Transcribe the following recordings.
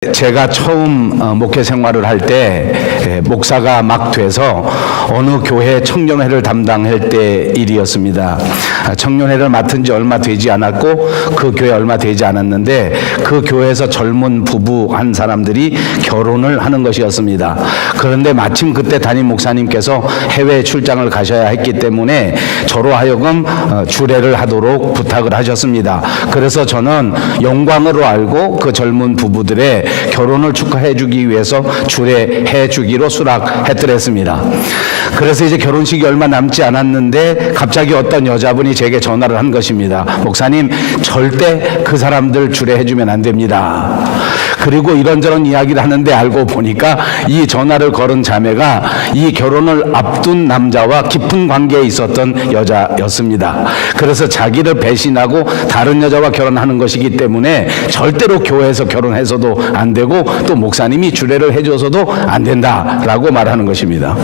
제가 처음 목회 생활을 할 때 목사가 막 돼서 어느 교회 청년회를 담당할 때 일이었습니다. 청년회를 맡은 지 얼마 되지 않았고 그 교회 얼마 되지 않았는데 그 교회에서 젊은 부부 한 사람들이 결혼을 하는 것이었습니다. 그런데 마침 그때 담임 목사님께서 해외 출장을 가셔야 했기 때문에 저로 하여금 주례를 하도록 부탁을 하셨습니다. 그래서 저는 영광으로 알고 그 젊은 부부들의 결혼을 축하해 주기 위해서 주례해 주기로 수락했더랬습니다. 그래서 이제 결혼식이 얼마 남지 않았는데 갑자기 어떤 여자분이 제게 전화를 한 것입니다. 목사님, 절대 그 사람들 주례해 주면 안 됩니다. 그리고 이런저런 이야기를 하는데 알고 보니까 이 전화를 걸은 자매가 이 결혼을 앞둔 남자와 깊은 관계에 있었던 여자였습니다. 그래서 자기를 배신하고 다른 여자와 결혼하는 것이기 때문에 절대로 교회에서 결혼해서도 안 되고 또 목사님이 주례를 해줘서도 안 된다라고 말하는 것입니다.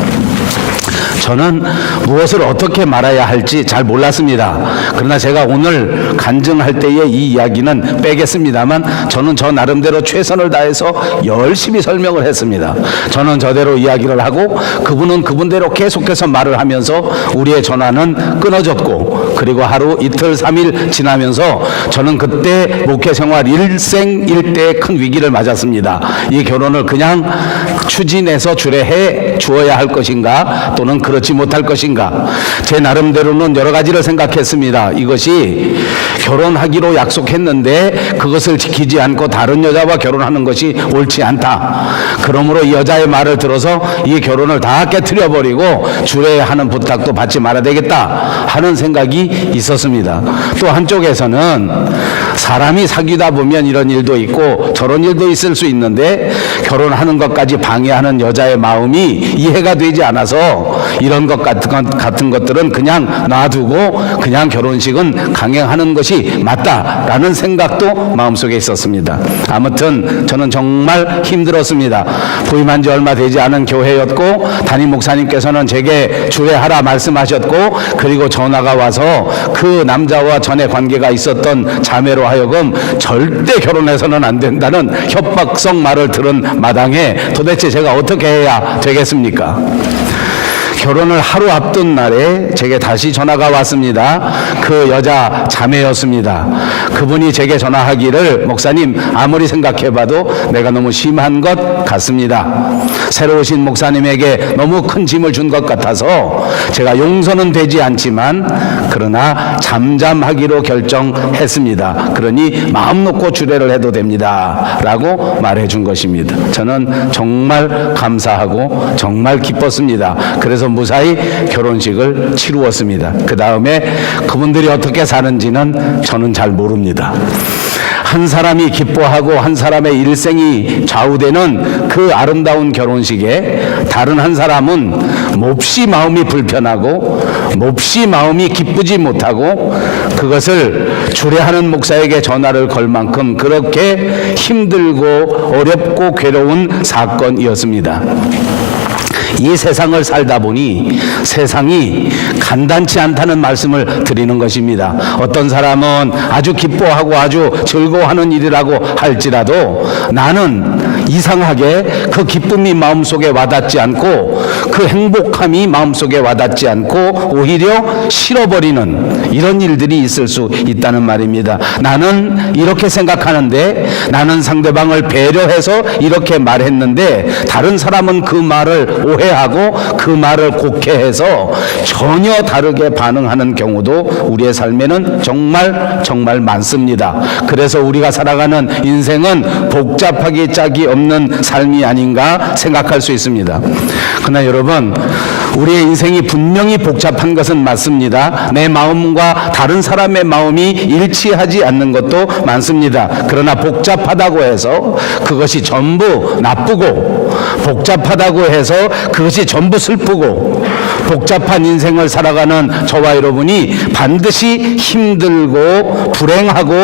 저는 무엇을 어떻게 말해야 할지 잘 몰랐습니다. 그러나 제가 오늘 간증할 때의 이 이야기는 빼겠습니다만 저는 저 나름대로 최선을 다해서 열심히 설명을 했습니다. 저는 저대로 이야기를 하고 그분은 그분대로 계속해서 말을 하면서 우리의 전화는 끊어졌고, 그리고 하루 이틀 3일 지나면서 저는 그때 목회 생활 일생일대의 큰 위기를 맞았습니다. 이 결혼을 그냥 추진해서 주례해 주어야 할 것인가 또는 그렇지 못할 것인가. 제 나름대로는 여러 가지를 생각했습니다. 이것이 결혼하기로 약속했는데 그것을 지키지 않고 다른 여자와 결혼하는 것이 옳지 않다. 그러므로 이 여자의 말을 들어서 이 결혼을 다 깨트려버리고 주례하는 부탁도 받지 말아야 되겠다 하는 생각이 있었습니다. 또 한쪽에서는 사람이 사귀다 보면 이런 일도 있고 저런 일도 있을 수 있는데 결혼하는 것까지 방해하는 여자의 마음이 이해가 되지 않아서 이런 것 같은 것들은 그냥 놔두고 그냥 결혼식은 강행하는 것이 맞다라는 생각도 마음속에 있었습니다. 아무튼 저는 정말 힘들었습니다. 부임한 지 얼마 되지 않은 교회였고 담임 목사님께서는 제게 주례하라 말씀하셨고, 그리고 전화가 와서 그 남자와 전에 관계가 있었던 자매로 하여금 절대 결혼해서는 안 된다는 협박성 말을 들은 마당에 도대체 제가 어떻게 해야 되겠습니까? 결혼을 하루 앞둔 날에 제게 다시 전화가 왔습니다. 그 여자 자매였습니다. 그분이 제게 전화하기를, 목사님, 아무리 생각해봐도 내가 너무 심한 것 같습니다. 새로 오신 목사님에게 너무 큰 짐을 준 것 같아서 제가 용서는 되지 않지만 그러나 잠잠하기로 결정했습니다. 그러니 마음 놓고 주례를 해도 됩니다 라고 말해준 것입니다. 저는 정말 감사하고 정말 기뻤습니다. 그래서 무사히 결혼식을 치루었습니다. 그 다음에 그분들이 어떻게 사는지는 저는 잘 모릅니다. 한 사람이 기뻐하고 한 사람의 일생이 좌우되는 그 아름다운 결혼식에 다른 한 사람은 몹시 마음이 불편하고 몹시 마음이 기쁘지 못하고 그것을 주례하는 목사에게 전화를 걸 만큼 그렇게 힘들고 어렵고 괴로운 사건이었습니다. 이 세상을 살다 보니 세상이 간단치 않다는 말씀을 드리는 것입니다. 어떤 사람은 아주 기뻐하고 아주 즐거워하는 일이라고 할지라도 나는 이상하게 그 기쁨이 마음속에 와닿지 않고 그 행복함이 마음속에 와닿지 않고 오히려 싫어버리는 이런 일들이 있을 수 있다는 말입니다. 나는 이렇게 생각하는데, 나는 상대방을 배려해서 이렇게 말했는데 다른 사람은 그 말을 오해하고 그 말을 곡해해서 전혀 다르게 반응하는 경우도 우리의 삶에는 정말 많습니다. 그래서 우리가 살아가는 인생은 복잡하기 짝이 없는 삶이 아닌가 생각할 수 있습니다. 그러나 여러분, 우리의 인생이 분명히 복잡한 것은 맞습니다. 내 마음과 다른 사람의 마음이 일치하지 않는 것도 많습니다. 그러나 복잡하다고 해서 그것이 전부 나쁘고, 복잡하다고 해서 그것이 전부 슬프고, 복잡한 인생을 살아가는 저와 여러분이 반드시 힘들고 불행하고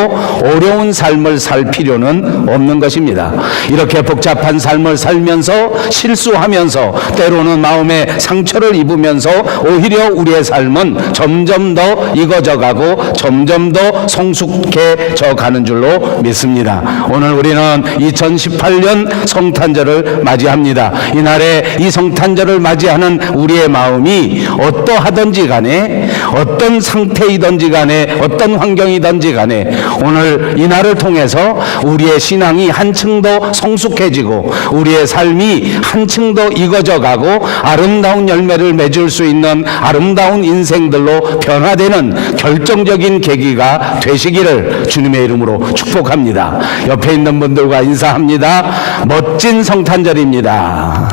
어려운 삶을 살 필요는 없는 것입니다. 이렇게 복잡한 삶을 살면서 실수하면서 때로는 마음에 상처를 상처를 입으면서 오히려 우리의 삶은 점점 더 익어져가고 점점 더 성숙해져 가는 줄로 믿습니다. 오늘 우리는 2018년 성탄절을 맞이합니다. 이날에 이 성탄절을 맞이하는 우리의 마음이 어떠하든지 간에, 어떤 상태이든지 간에, 어떤 환경이든지 간에 오늘 이날을 통해서 우리의 신앙이 한층 더 성숙해지고 우리의 삶이 한층 더 익어져 가고 아름다운 열매를 맺을 수 있는 아름다운 인생들로 변화되는 결정적인 계기가 되시기를 주님의 이름으로 축복합니다. 옆에 있는 분들과 인사합니다. 멋진 성탄절입니다.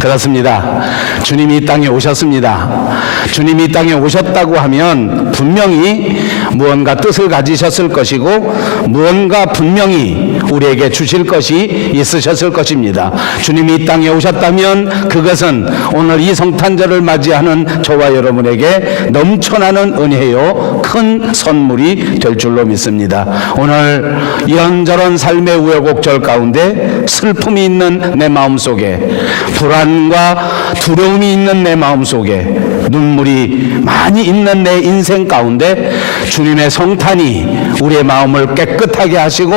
그렇습니다. 주님이 이 땅에 오셨습니다. 주님이 이 땅에 오셨다고 하면 분명히 무언가 뜻을 가지셨을 것이고 무언가 분명히 우리에게 주실 것이 있으셨을 것입니다. 주님이 이 땅에 오셨다면 그것은 오늘 이 성탄절을 맞이하는 저와 여러분에게 넘쳐나는 은혜요 큰 선물이 될 줄로 믿습니다. 오늘 이런저런 삶의 우여곡절 가운데 슬픔이 있는 내 마음속에, 불안과 두려움이 있는 내 마음속에, 눈물이 많이 있는 내 인생 가운데 주님의 성탄이 우리의 마음을 깨끗하게 하시고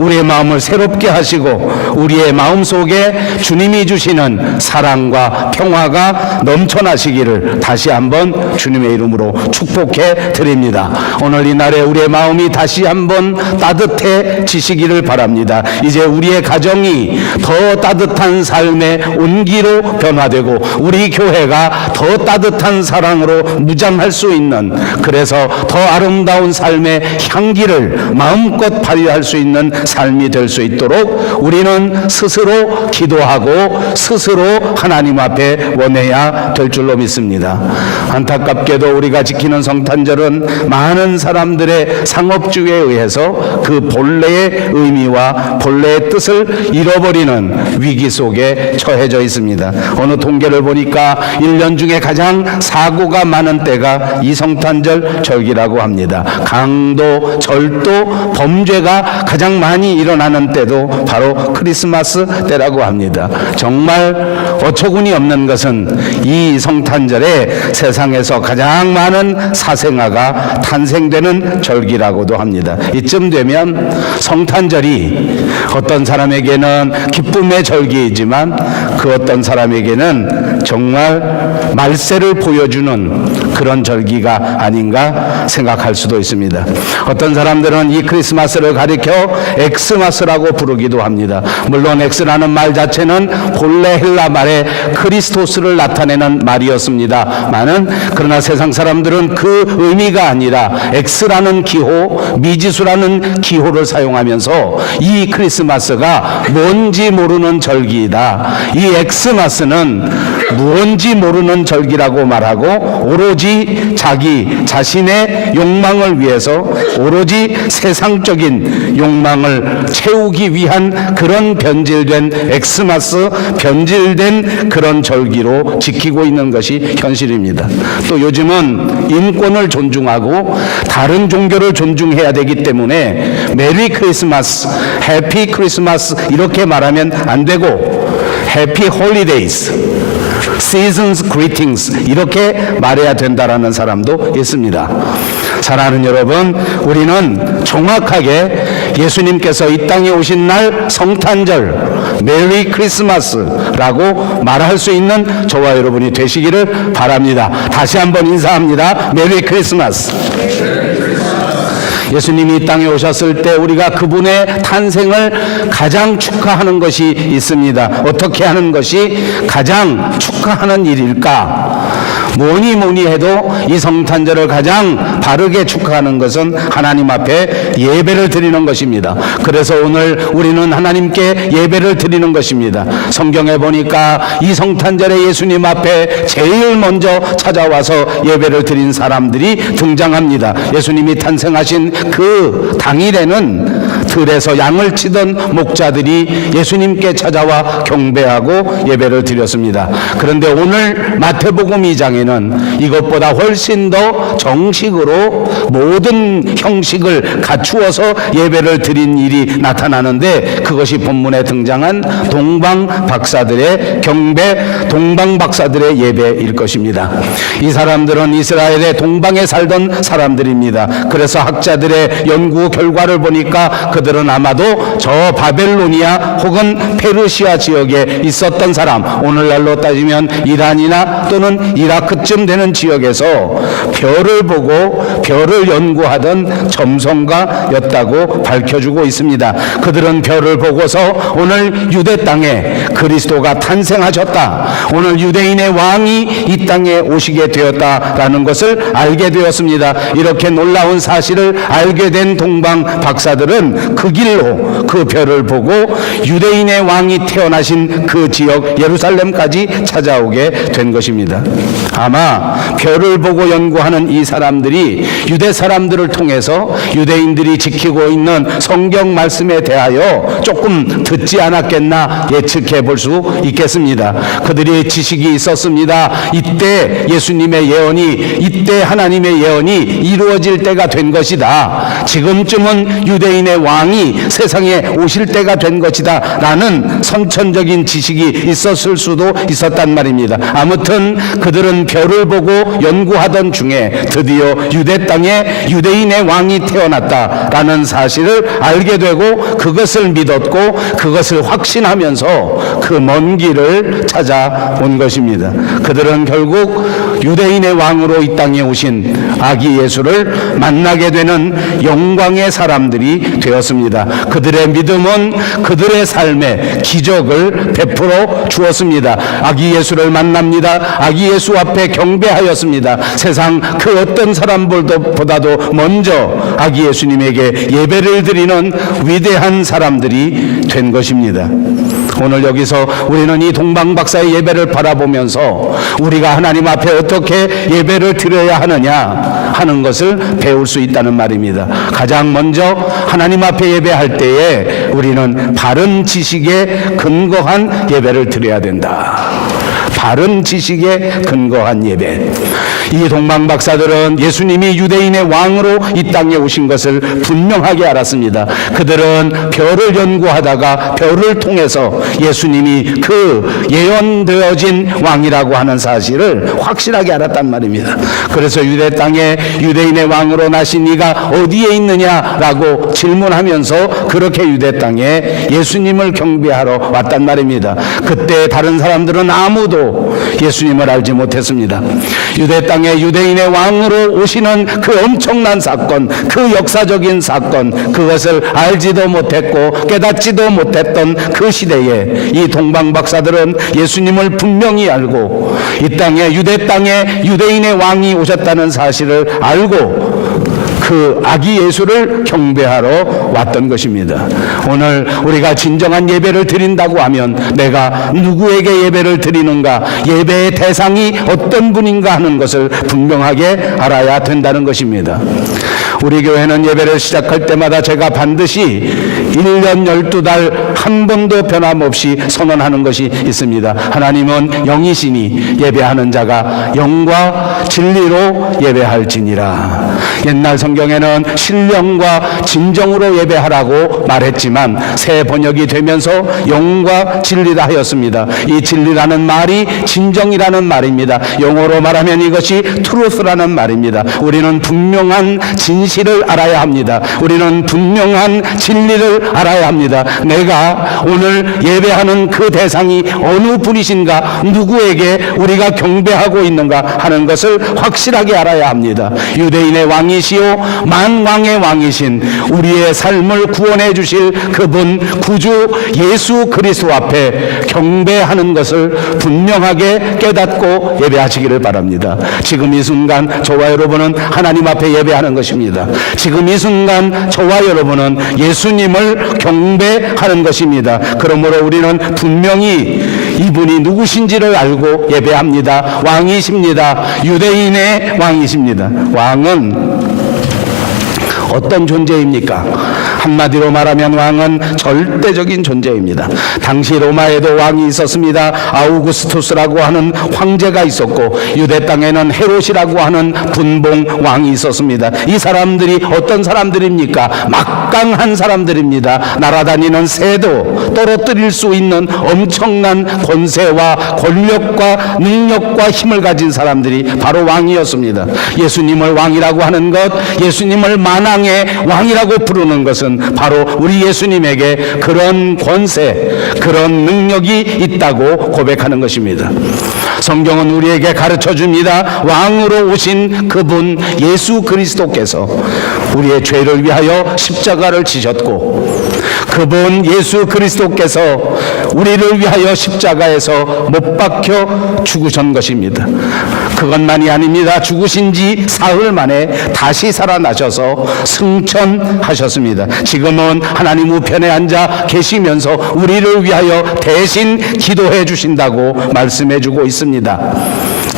우리의 마음을 새롭게 하시고 우리의 마음속에 주님이 주시는 사랑과 평화가 넘쳐나시기를 다시 한번 주님의 이름으로 축복해 드립니다. 오늘 이 날에 우리의 마음이 다시 한번 따뜻해지시기를 바랍니다. 이제 우리의 가정이 더 따뜻한 삶의 온기로 변화되고 우리 교회가 더 따뜻한 사랑으로 무장할 수 있는, 그래서 더 아름다운 삶의 향기를 마음껏 발휘할 수 있는 삶이 될 수 있도록 우리는 스스로 기도하고 스스로 하나님 앞에 원해야 될 줄로 믿습니다. 안타깝게도 우리가 지키는 성탄절은 많은 사람들의 상업주의에 의해서 그 본래의 의미와 본래의 뜻을 잃어버리는 위기 속에 처해져 있습니다. 어느 통계를 보니까 1년 중에 가장 사고가 많은 때가 이 성탄절 절기라고 합니다. 강도, 절도, 범죄가 가장 많이 일어나는 때도 바로 크리스마스 때라고 합니다. 정말 어처구니 없는 것은 이 성탄절에 세상에서 가장 많은 사생아가 탄생되는 절기라고도 합니다. 이쯤 되면 성탄절이 어떤 사람에게는 기쁨의 절기이지만 그 어떤 사람에게는 정말 말세를 보여주는 그런 절기가 아닌가 생각할 수도 있습니다. 어떤 사람들은 이 크리스마스를 가리켜 엑스마스라고 부르기도 합니다. 물론 엑스라는 말 자체는 본래 헬라 말에 크리스토스를 나타내는 말이었습니다만은, 그러나 세상 사람들은 그 의미가 아니라 엑스라는 기호, 미지수라는 기호를 사용하면서 이 크리스마스가 뭔지 모르는 절기이다, 이 엑스마스는 무언지 모르는 절기라고 말하고 오로지 자기 자신의 욕망을 위해서 오로지 세상적인 욕망을 채우기 위한 그런 변질된 엑스마스, 변질된 그런 절기로 지키고 있는 것이 현실입니다. 또 요즘은 인권을 존중하고 다른 종교를 존중해야 되기 때문에 메리 크리스마스, 해피 크리스마스 이렇게 말하면 안 되고 해피 홀리데이스, Seasons Greetings 이렇게 말해야 된다라는 사람도 있습니다. 사랑하는 여러분, 우리는 정확하게 예수님께서 이 땅에 오신 날 성탄절, 메리 크리스마스라고 말할 수 있는 저와 여러분이 되시기를 바랍니다. 다시 한번 인사합니다. 메리 크리스마스. 예수님이 이 땅에 오셨을 때 우리가 그분의 탄생을 가장 축하하는 것이 있습니다. 어떻게 하는 것이 가장 축하하는 일일까? 뭐니 해도 이 성탄절을 가장 바르게 축하하는 것은 하나님 앞에 예배를 드리는 것입니다. 그래서 오늘 우리는 하나님께 예배를 드리는 것입니다. 성경에 보니까 이 성탄절에 예수님 앞에 제일 먼저 찾아와서 예배를 드린 사람들이 등장합니다. 예수님이 탄생하신 그 당일에는 들에서 양을 치던 목자들이 예수님께 찾아와 경배하고 예배를 드렸습니다. 그런데 오늘 마태복음 2장에는 이것보다 훨씬 더 정식으로 모든 형식을 갖추어서 예배를 드린 일이 나타나는데, 그것이 본문에 등장한 동방박사들의 경배, 동방박사들의 예배일 것입니다. 이 사람들은 이스라엘의 동방에 살던 사람들입니다. 그래서 학자들의 연구 결과를 보니까 그들은 아마도 저 바벨로니아 혹은 페르시아 지역에 있었던 사람, 오늘날로 따지면 이란이나 또는 이라크쯤 되는 지역에서 별을 보고 별을 연구하던 점성가였다고 밝혀주고 있습니다. 그들은 별을 보고서 오늘 유대 땅에 그리스도가 탄생하셨다, 오늘 유대인의 왕이 이 땅에 오시게 되었다라는 것을 알게 되었습니다. 이렇게 놀라운 사실을 알게 된 동방 박사들은 그 길로 그 별을 보고 유대인의 왕이 태어나신 그 지역 예루살렘까지 찾아오게 된 것입니다. 아마 별을 보고 연구하는 이 사람들이 유대 사람들을 통해서 유대인들이 지키고 있는 성경 말씀에 대하여 조금 듣지 않았겠나 예측해 볼 수 있겠습니다. 그들의 지식이 있었습니다. 이때 예수님의 예언이, 이때 하나님의 예언이 이루어질 때가 된 것이다, 지금쯤은 유대인의 왕이 세상에 오실 때가 된 것이다 라는 선천적인 지식이 있었을 수도 있었단 말입니다. 아무튼 그들은 별을 보고 연구하던 중에 드디어 유대 땅에 유대인의 왕이 태어났다라는 사실을 알게 되고 그것을 믿었고 그것을 확신하면서 그 먼 길을 찾아온 것입니다. 그들은 결국 유대인의 왕으로 이 땅에 오신 아기 예수를 만나게 되는 영광의 사람들이 되었습니다. 그들의 믿음은 그들의 삶에 기적을 베풀어 주었습니다. 아기 예수를 만납니다. 아기 예수 앞에 경배하였습니다. 세상 그 어떤 사람보다도 먼저 아기 예수님에게 예배를 드리는 위대한 사람들이 된 것입니다. 오늘 여기서 우리는 이 동방박사의 예배를 바라보면서 우리가 하나님 앞에 어떻게 예배를 드려야 하느냐 하는 것을 배울 수 있다는 말입니다. 가장 먼저 하나님 앞에 예배할 때에 우리는 바른 지식에 근거한 예배를 드려야 된다. 바른 지식에 근거한 예배. 이 동방박사들은 예수님이 유대인의 왕으로 이 땅에 오신 것을 분명하게 알았습니다. 그들은 별을 연구하다가 별을 통해서 예수님이 그 예언되어진 왕이라고 하는 사실을 확실하게 알았단 말입니다. 그래서 유대 땅에 유대인의 왕으로 나신 이가 어디에 있느냐라고 질문하면서 그렇게 유대 땅에 예수님을 경배하러 왔단 말입니다. 그때 다른 사람들은 아무도 예수님을 알지 못했습니다. 유대 땅에 유대인의 왕으로 오시는 그 엄청난 사건, 그 역사적인 사건, 그것을 알지도 못했고 깨닫지도 못했던 그 시대에 이 동방박사들은 예수님을 분명히 알고 이 땅에 유대 땅에 유대인의 왕이 오셨다는 사실을 알고 그 아기 예수를 경배하러 왔던 것입니다. 오늘 우리가 진정한 예배를 드린다고 하면 내가 누구에게 예배를 드리는가, 예배의 대상이 어떤 분인가 하는 것을 분명하게 알아야 된다는 것입니다. 우리 교회는 예배를 시작할 때마다 제가 반드시 1년 12달 한 번도 변함없이 선언하는 것이 있습니다. 하나님은 영이시니 예배하는 자가 영과 진리로 예배할지니라. 옛날 성경에는 신령과 진정으로 예배하라고 말했지만 새 번역이 되면서 영과 진리라 하였습니다. 이 진리라는 말이 진정이라는 말입니다. 영어로 말하면 이것이 truth라는 말입니다. 우리는 분명한 진실을 알아야 합니다. 우리는 분명한 진리를 알아야 합니다. 내가 오늘 예배하는 그 대상이 어느 분이신가, 누구에게 우리가 경배하고 있는가 하는 것을 확실하게 알아야 합니다. 유대인의 왕이시오 만왕의 왕이신 우리의 삶을 구원해 주실 그분 구주 예수 그리스도 앞에 경배하는 것을 분명하게 깨닫고 예배하시기를 바랍니다. 지금 이 순간 저와 여러분은 하나님 앞에 예배하는 것입니다. 지금 이 순간 저와 여러분은 예수님을 경배하는 것입니다. 그러므로 우리는 분명히 이분이 누구신지를 알고 예배합니다. 왕이십니다. 유대인의 왕이십니다. 왕은 어떤 존재입니까? 한마디로 말하면 왕은 절대적인 존재입니다. 당시 로마에도 왕이 있었습니다. 아우구스투스라고 하는 황제가 있었고 유대 땅에는 헤롯이라고 하는 분봉 왕이 있었습니다. 이 사람들이 어떤 사람들입니까? 막강한 사람들입니다. 날아다니는 새도 떨어뜨릴 수 있는 엄청난 권세와 권력과 능력과 힘을 가진 사람들이 바로 왕이었습니다. 예수님을 왕이라고 하는 것, 예수님을 만왕의 왕이라고 부르는 것은 바로 우리 예수님에게 그런 권세, 그런 능력이 있다고 고백하는 것입니다. 성경은 우리에게 가르쳐 줍니다. 왕으로 오신 그분 예수 그리스도께서 우리의 죄를 위하여 십자가를 지셨고, 그분 예수 그리스도께서 우리를 위하여 십자가에서 못 박혀 죽으신 것입니다. 그것만이 아닙니다. 죽으신 지 사흘 만에 다시 살아나셔서 승천하셨습니다. 지금은 하나님 우편에 앉아 계시면서 우리를 위하여 대신 기도해 주신다고 말씀해 주고 있습니다.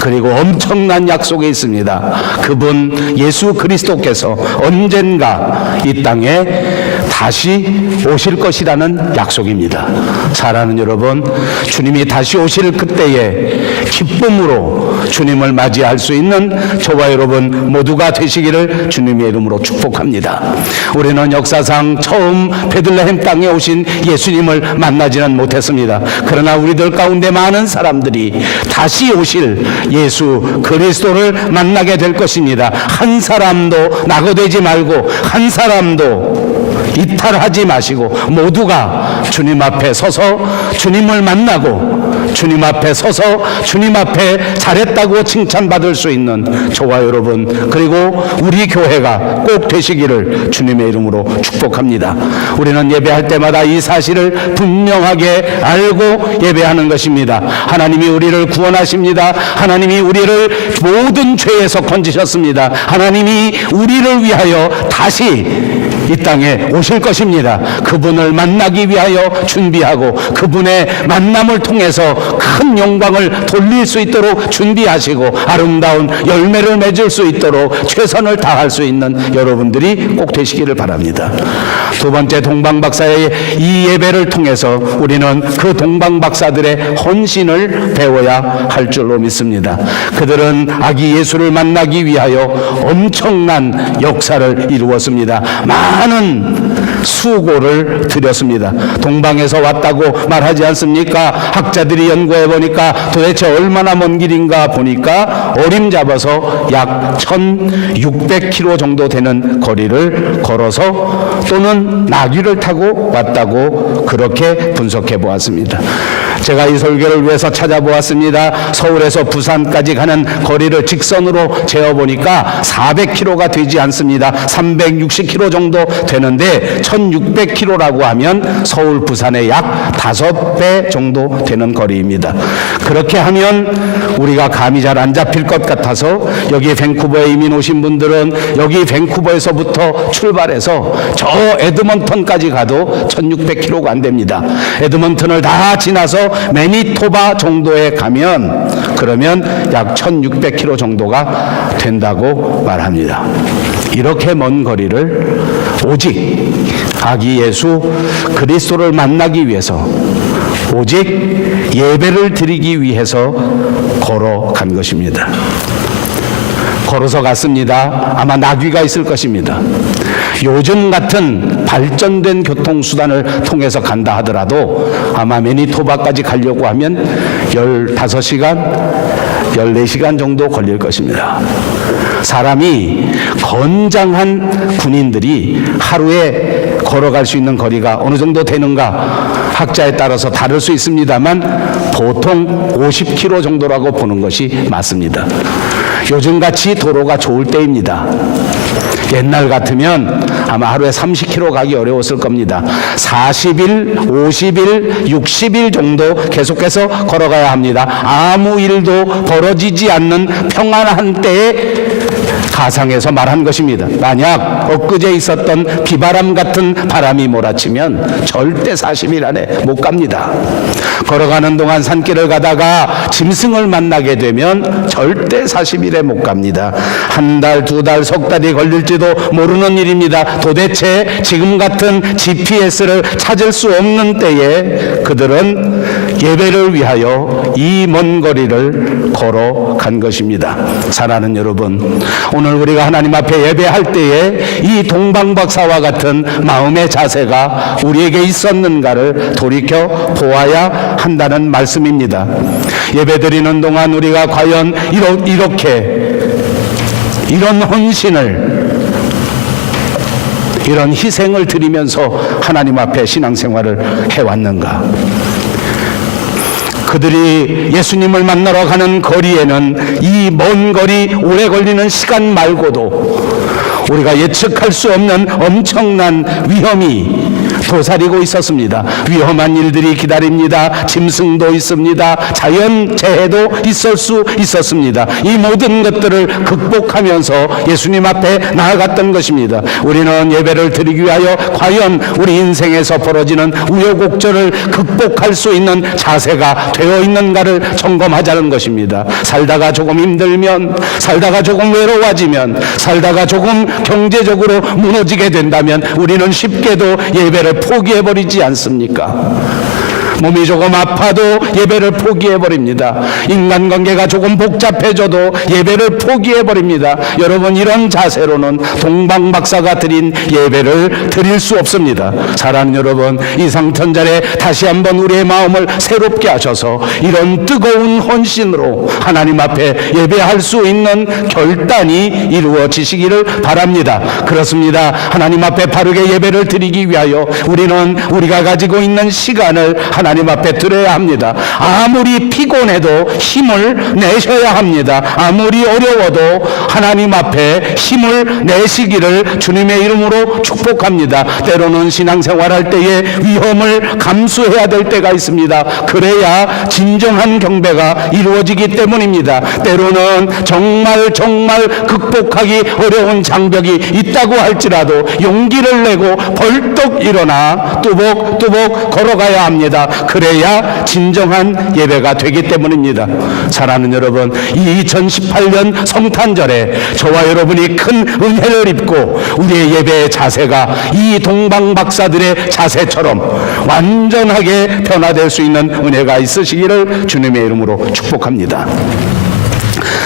그리고 엄청난 약속이 있습니다. 그분 예수 그리스도께서 언젠가 이 땅에 다시 오실 것이라는 약속입니다. 사랑하는 여러분, 주님이 다시 오실 그때에 기쁨으로 주님을 맞이할 수 있는 저와 여러분 모두가 되시기를 주님의 이름으로 축복합니다. 우리는 역사상 처음 베들레헴 땅에 오신 예수님을 만나지는 못했습니다. 그러나 우리들 가운데 많은 사람들이 다시 오실 예수 그리스도를 만나게 될 것입니다. 한 사람도 낙오되지 말고, 한 사람도 이탈하지 마시고, 모두가 주님 앞에 서서 주님을 만나고 주님 앞에 서서 주님 앞에 잘했다고 칭찬받을 수 있는 저와 여러분, 그리고 우리 교회가 꼭 되시기를 주님의 이름으로 축복합니다. 우리는 예배할 때마다 이 사실을 분명하게 알고 예배하는 것입니다. 하나님이 우리를 구원하십니다. 하나님이 우리를 모든 죄에서 건지셨습니다. 하나님이 우리를 위하여 다시 이 땅에 오실 것입니다. 그분을 만나기 위하여 준비하고 그분의 만남을 통해서 큰 영광을 돌릴 수 있도록 준비하시고 아름다운 열매를 맺을 수 있도록 최선을 다할 수 있는 여러분들이 꼭 되시기를 바랍니다. 두 번째, 동방박사의 이 예배를 통해서 우리는 그 동방박사들의 헌신을 배워야 할 줄로 믿습니다. 그들은 아기 예수를 만나기 위하여 엄청난 역사를 이루었습니다. 많은 수고를 들였습니다. 동방에서 왔다고 말하지 않습니까? 학자들이 연구해 보니까 도대체 얼마나 먼 길인가 보니까 어림잡아서 약 1600km 정도 되는 거리를 걸어서 또는 나귀를 타고 왔다고 그렇게 분석해 보았습니다. 제가 이 설교를 위해서 찾아보았습니다. 서울에서 부산까지 가는 거리를 직선으로 재어보니까 400km가 되지 않습니다. 360km 정도 되는데 1600km라고 하면 서울 부산의 약 5배 정도 되는 거리입니다. 그렇게 하면 우리가 감이 잘 안 잡힐 것 같아서 여기 밴쿠버에 이민 오신 분들은 여기 밴쿠버에서부터 출발해서 저 에드먼턴까지 가도 1600km가 안 됩니다. 에드먼턴을 다 지나서 매니토바 정도에 가면 그러면 약 1600km 정도가 된다고 말합니다. 이렇게 먼 거리를 오직 아기 예수 그리스도를 만나기 위해서, 오직 예배를 드리기 위해서 걸어간 것입니다. 걸어서 갔습니다. 아마 나귀가 있을 것입니다. 요즘 같은 발전된 교통수단을 통해서 간다 하더라도 아마 매니토바까지 가려고 하면 15시간, 14시간 정도 걸릴 것입니다. 사람이 건장한 군인들이 하루에 걸어갈 수 있는 거리가 어느 정도 되는가 학자에 따라서 다를 수 있습니다만 보통 50km 정도라고 보는 것이 맞습니다. 요즘같이 도로가 좋을 때입니다. 옛날 같으면 아마 하루에 30km 가기 어려웠을 겁니다. 40일, 50일, 60일 정도 계속해서 걸어가야 합니다. 아무 일도 벌어지지 않는 평안한 때에 가상에서 말한 것입니다. 만약 엊그제 있었던 비바람 같은 바람이 몰아치면 절대 40일 안에 못 갑니다. 걸어가는 동안 산길을 가다가 짐승을 만나게 되면 절대 40일에 못 갑니다. 한 달, 두 달, 석 달이 걸릴지도 모르는 일입니다. 도대체 지금 같은 GPS를 찾을 수 없는 때에 그들은 예배를 위하여 이 먼 거리를 걸어간 것입니다. 사랑하는 여러분, 오늘 우리가 하나님 앞에 예배할 때에 이 동방박사와 같은 마음의 자세가 우리에게 있었는가를 돌이켜 보아야 한다는 말씀입니다. 예배드리는 동안 우리가 과연 이렇게 이런 헌신을, 이런 희생을 드리면서 하나님 앞에 신앙생활을 해왔는가? 그들이 예수님을 만나러 가는 거리에는 이 먼 거리, 오래 걸리는 시간 말고도 우리가 예측할 수 없는 엄청난 위험이 도사리고 있었습니다. 위험한 일들이 기다립니다. 짐승도 있습니다. 자연재해도 있을 수 있었습니다. 이 모든 것들을 극복하면서 예수님 앞에 나아갔던 것입니다. 우리는 예배를 드리기 위하여 과연 우리 인생에서 벌어지는 우여곡절을 극복할 수 있는 자세가 되어 있는가를 점검하자는 것입니다. 살다가 조금 힘들면, 살다가 조금 외로워지면, 살다가 조금 경제적으로 무너지게 된다면 우리는 쉽게도 예배를 포기해버리지 않습니까? 몸이 조금 아파도 예배를 포기해버립니다. 인간관계가 조금 복잡해져도 예배를 포기해버립니다. 여러분, 이런 자세로는 동방박사가 드린 예배를 드릴 수 없습니다. 사랑하는 여러분, 이 성탄절에 다시 한번 우리의 마음을 새롭게 하셔서 이런 뜨거운 헌신으로 하나님 앞에 예배할 수 있는 결단이 이루어지시기를 바랍니다. 그렇습니다. 하나님 앞에 바르게 예배를 드리기 위하여 우리는 우리가 가지고 있는 시간을 하나님 앞에 드려야 합니다. 아무리 피곤해도 힘을 내셔야 합니다. 아무리 어려워도 하나님 앞에 힘을 내시기를 주님의 이름으로 축복합니다. 때로는 신앙생활할 때에 위험을 감수해야 될 때가 있습니다. 그래야 진정한 경배가 이루어지기 때문입니다. 때로는 정말 극복하기 어려운 장벽이 있다고 할지라도 용기를 내고 벌떡 일어나 뚜벅뚜벅 걸어가야 합니다. 그래야 진정한 예배가 되기 때문입니다. 사랑하는 여러분, 이 2018년 성탄절에 저와 여러분이 큰 은혜를 입고 우리의 예배의 자세가 이 동방박사들의 자세처럼 완전하게 변화될 수 있는 은혜가 있으시기를 주님의 이름으로 축복합니다.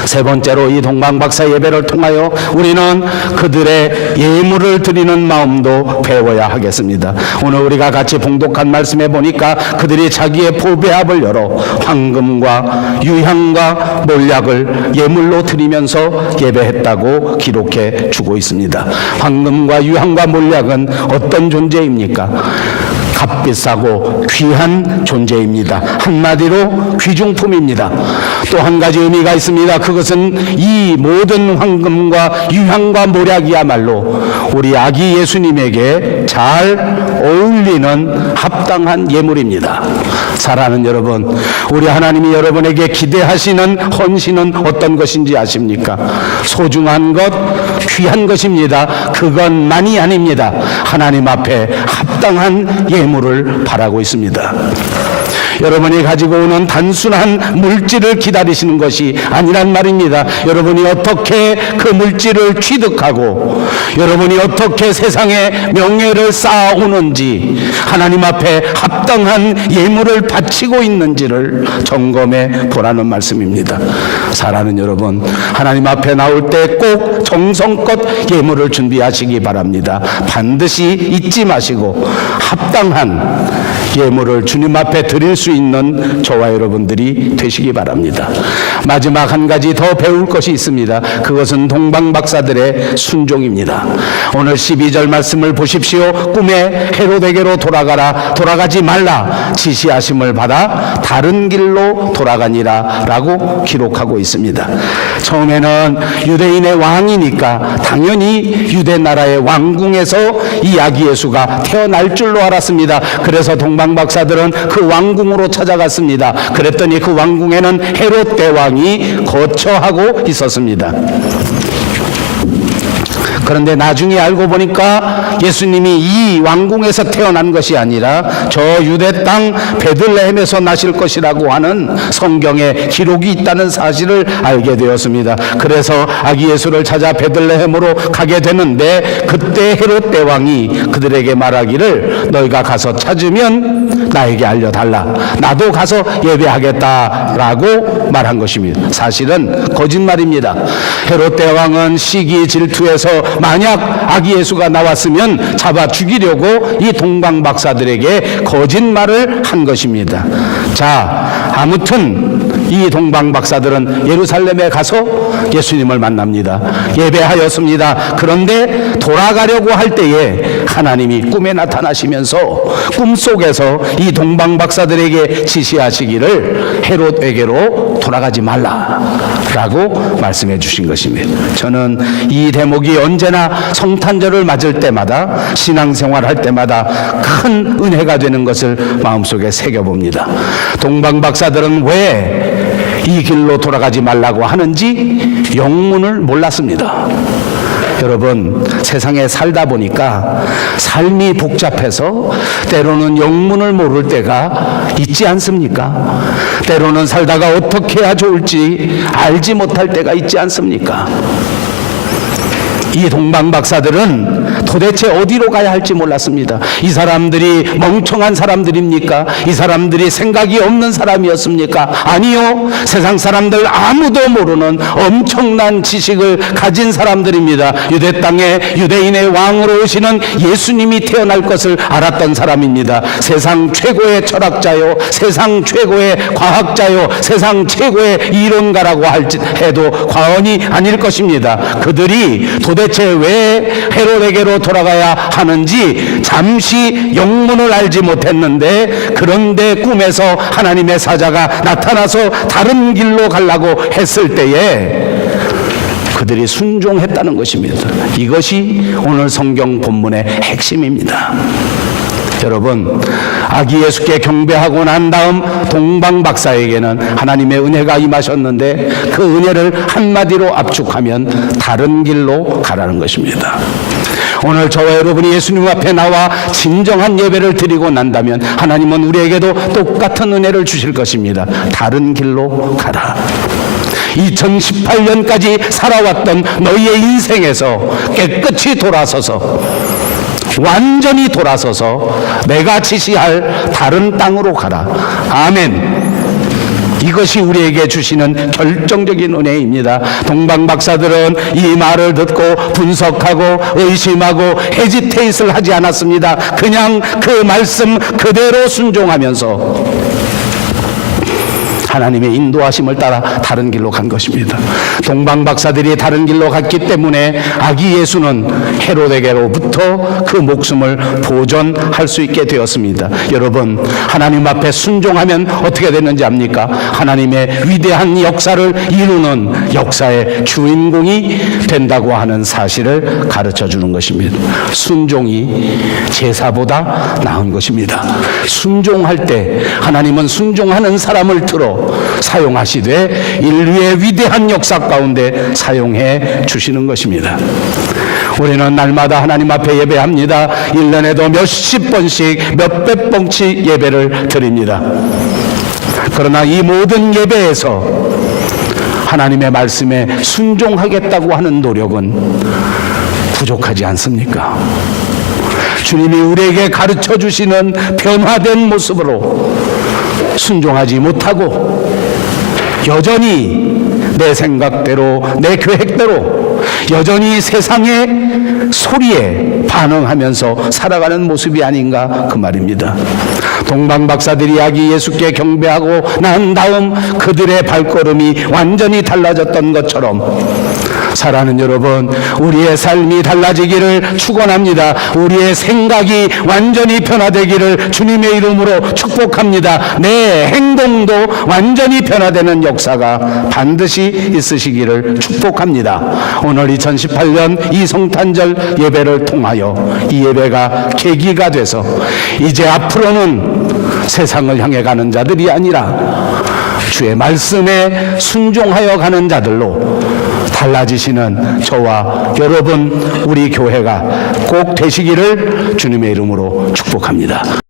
세 번째로, 이 동방박사 예배를 통하여 우리는 그들의 예물을 드리는 마음도 배워야 하겠습니다. 오늘 우리가 같이 봉독한 말씀에 보니까 그들이 자기의 보배합을 열어 황금과 유향과 몰약을 예물로 드리면서 예배했다고 기록해 주고 있습니다. 황금과 유향과 몰약은 어떤 존재입니까? 값비싸고 귀한 존재입니다. 한마디로 귀중품입니다. 또 한 가지 의미가 있습니다. 그것은 이 모든 황금과 유향과 몰약이야말로 우리 아기 예수님에게 잘 어울리는 합당한 예물입니다. 사랑하는 여러분, 우리 하나님이 여러분에게 기대하시는 헌신은 어떤 것인지 아십니까? 소중한 것, 귀한 것입니다. 그것만이 아닙니다. 하나님 앞에 합당한 예물을 바라고 있습니다. 여러분이 가지고 오는 단순한 물질을 기다리시는 것이 아니란 말입니다. 여러분이 어떻게 그 물질을 취득하고 여러분이 어떻게 세상에 명예를 쌓아오는지, 하나님 앞에 합당한 예물을 바치고 있는지를 점검해 보라는 말씀입니다. 사랑하는 여러분, 하나님 앞에 나올 때 꼭 정성껏 예물을 준비하시기 바랍니다. 반드시 잊지 마시고 합당한 예물을 주님 앞에 드릴 수 있는 저와 여러분들이 되시기 바랍니다. 마지막 한 가지 더 배울 것이 있습니다. 그것은 동방박사들의 순종입니다. 오늘 12절 말씀을 보십시오. 꿈에 헤로데게로 돌아가라, 돌아가지 말라, 지시하심을 받아 다른 길로 돌아가니라 라고 기록하고 있습니다. 처음에는 유대인의 왕이니까 당연히 유대 나라의 왕궁에서 이 아기 예수가 태어날 줄로 알았습니다. 그래서 동방박사들은 그 왕궁으로 찾아갔습니다. 그랬더니 그 왕궁에는 헤롯 대왕이 거처하고 있었습니다. 그런데 나중에 알고 보니까 예수님이 이 왕궁에서 태어난 것이 아니라 저 유대 땅 베들레헴에서 나실 것이라고 하는 성경에 기록이 있다는 사실을 알게 되었습니다. 그래서 아기 예수를 찾아 베들레헴으로 가게 되는데, 그때 헤롯 대왕이 그들에게 말하기를 너희가 가서 찾으면 나에게 알려달라, 나도 가서 예배하겠다라고 말한 것입니다. 사실은 거짓말입니다. 헤롯 대왕은 시기 질투해서 만약 아기 예수가 나왔으면 잡아 죽이려고 이 동방박사들에게 거짓말을 한 것입니다. 자, 아무튼 이 동방박사들은 예루살렘에 가서 예수님을 만납니다. 예배하였습니다. 그런데 돌아가려고 할 때에 하나님이 꿈에 나타나시면서 꿈속에서 이 동방박사들에게 지시하시기를 헤롯에게로 돌아가지 말라라고 말씀해 주신 것입니다. 저는 이 대목이 언제나 성탄절을 맞을 때마다, 신앙생활 할 때마다 큰 은혜가 되는 것을 마음속에 새겨봅니다. 동방박사들은 왜 이 길로 돌아가지 말라고 하는지 영문을 몰랐습니다. 여러분, 세상에 살다 보니까 삶이 복잡해서 때로는 영문을 모를 때가 있지 않습니까? 때로는 살다가 어떻게 해야 좋을지 알지 못할 때가 있지 않습니까? 이 동방박사들은 도대체 어디로 가야 할지 몰랐습니다. 이 사람들이 멍청한 사람들입니까? 이 사람들이 생각이 없는 사람이었습니까? 아니요, 세상 사람들 아무도 모르는 엄청난 지식을 가진 사람들입니다. 유대 땅에 유대인의 왕으로 오시는 예수님이 태어날 것을 알았던 사람입니다. 세상 최고의 철학자요, 세상 최고의 과학자요, 세상 최고의 이론가라고 해도 과언이 아닐 것입니다. 그들이 도대체 왜 헤롯에게로 돌아가야 하는지 잠시 영문을 알지 못했는데, 그런데 꿈에서 하나님의 사자가 나타나서 다른 길로 가려고 했을 때에 그들이 순종했다는 것입니다. 이것이 오늘 성경 본문의 핵심입니다. 여러분, 아기 예수께 경배하고 난 다음 동방박사에게는 하나님의 은혜가 임하셨는데, 그 은혜를 한마디로 압축하면 다른 길로 가라는 것입니다. 오늘 저와 여러분이 예수님 앞에 나와 진정한 예배를 드리고 난다면 하나님은 우리에게도 똑같은 은혜를 주실 것입니다. 다른 길로 가라. 2018년까지 살아왔던 너희의 인생에서 깨끗이 돌아서서, 완전히 돌아서서 내가 지시할 다른 땅으로 가라. 아멘. 이것이 우리에게 주시는 결정적인 은혜입니다. 동방박사들은 이 말을 듣고 분석하고 의심하고 헤지테이트를 하지 않았습니다. 그냥 그 말씀 그대로 순종하면서 하나님의 인도하심을 따라 다른 길로 간 것입니다. 동방박사들이 다른 길로 갔기 때문에 아기 예수는 헤롯에게로부터 그 목숨을 보존할 수 있게 되었습니다. 여러분, 하나님 앞에 순종하면 어떻게 되는지 압니까? 하나님의 위대한 역사를 이루는 역사의 주인공이 된다고 하는 사실을 가르쳐 주는 것입니다. 순종이 제사보다 나은 것입니다. 순종할 때 하나님은 순종하는 사람을 들어 사용하시되 인류의 위대한 역사 가운데 사용해 주시는 것입니다. 우리는 날마다 하나님 앞에 예배합니다. 1년에도 몇십 번씩 몇백 번씩 예배를 드립니다. 그러나 이 모든 예배에서 하나님의 말씀에 순종하겠다고 하는 노력은 부족하지 않습니까? 주님이 우리에게 가르쳐 주시는 변화된 모습으로 순종하지 못하고 여전히 내 생각대로, 내 계획대로 여전히 세상의 소리에 반응하면서 살아가는 모습이 아닌가, 그 말입니다. 동방박사들이 아기 예수께 경배하고 난 다음 그들의 발걸음이 완전히 달라졌던 것처럼 사랑하는 여러분, 우리의 삶이 달라지기를 축원합니다. 우리의 생각이 완전히 변화되기를 주님의 이름으로 축복합니다. 내 행동도 완전히 변화되는 역사가 반드시 있으시기를 축복합니다. 오늘 2018년 이 성탄절 예배를 통하여 이 예배가 계기가 돼서 이제 앞으로는 세상을 향해 가는 자들이 아니라 주의 말씀에 순종하여 가는 자들로 달라지시는 저와 여러분 우리 교회가 꼭 되시기를 주님의 이름으로 축복합니다.